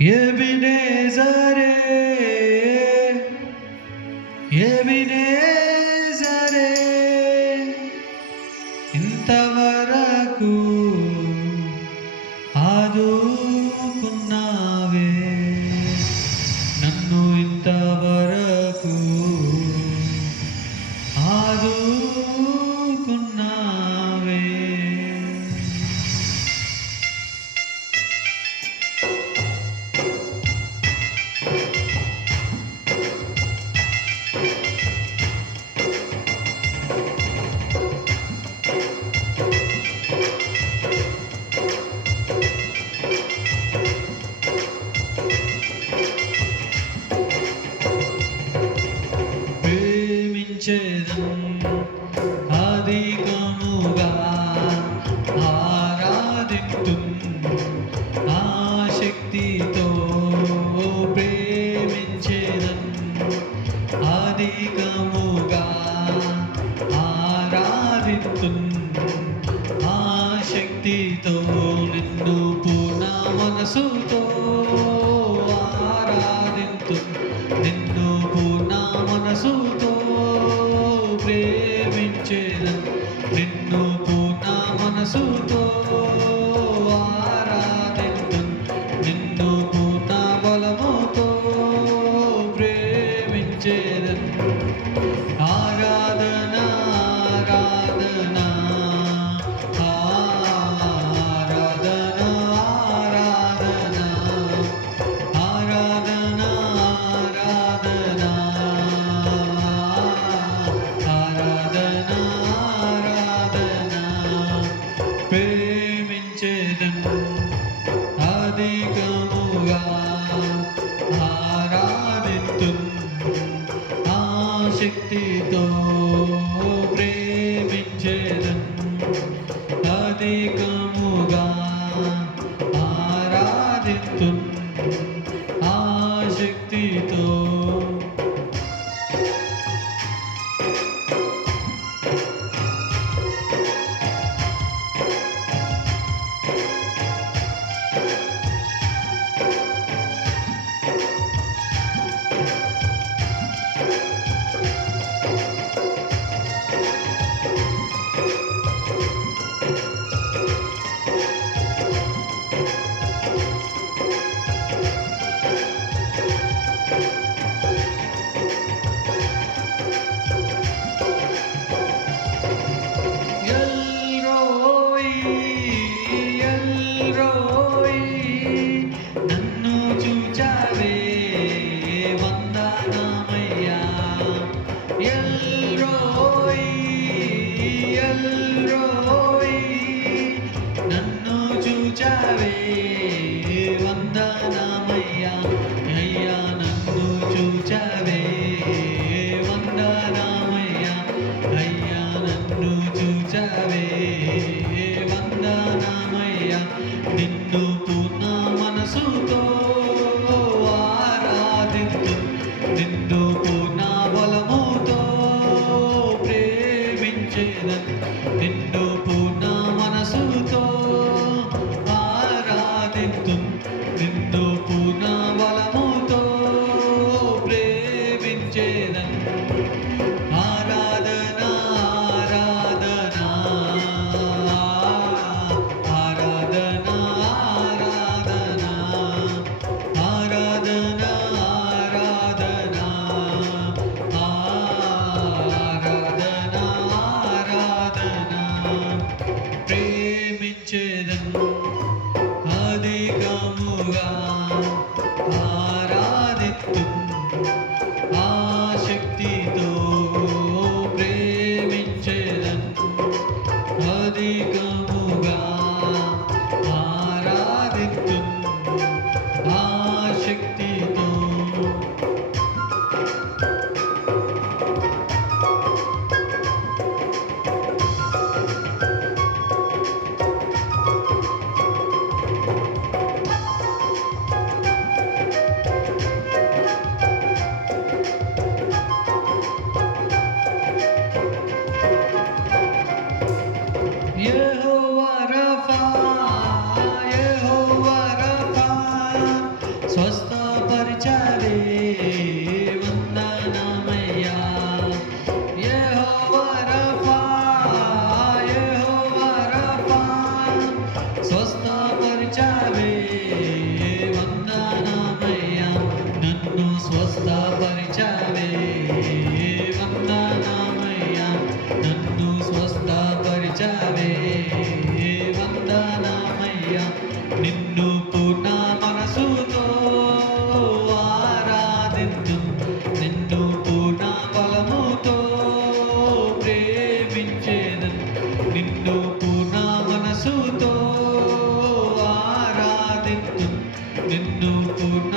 ये बिने जरे ये बिने ఆ శక్తితో నిన్ను పూర్ణ మనసుతో ఆరాధింతు నిన్ను పూర్ణ మనసుతో ప్రేమించేదం. నిన్ను పూర్ణ మనసుతో ఆనందిస్తూ ఆ శక్తితో did Yoga. స్వస్థపరిచావే వందనామయ్యా నన్ను స్వస్థపరిచావే వందనామయ్యా నిన్ను పూర్ణ మనసుతో ఆరాధిద్దు నిన్ను పూర్ణ బలముతో ప్రేమించేదు నిన్ను పూర్ణ మనసుతో ఆరాధిద్దు నిన్ను పూర్ణ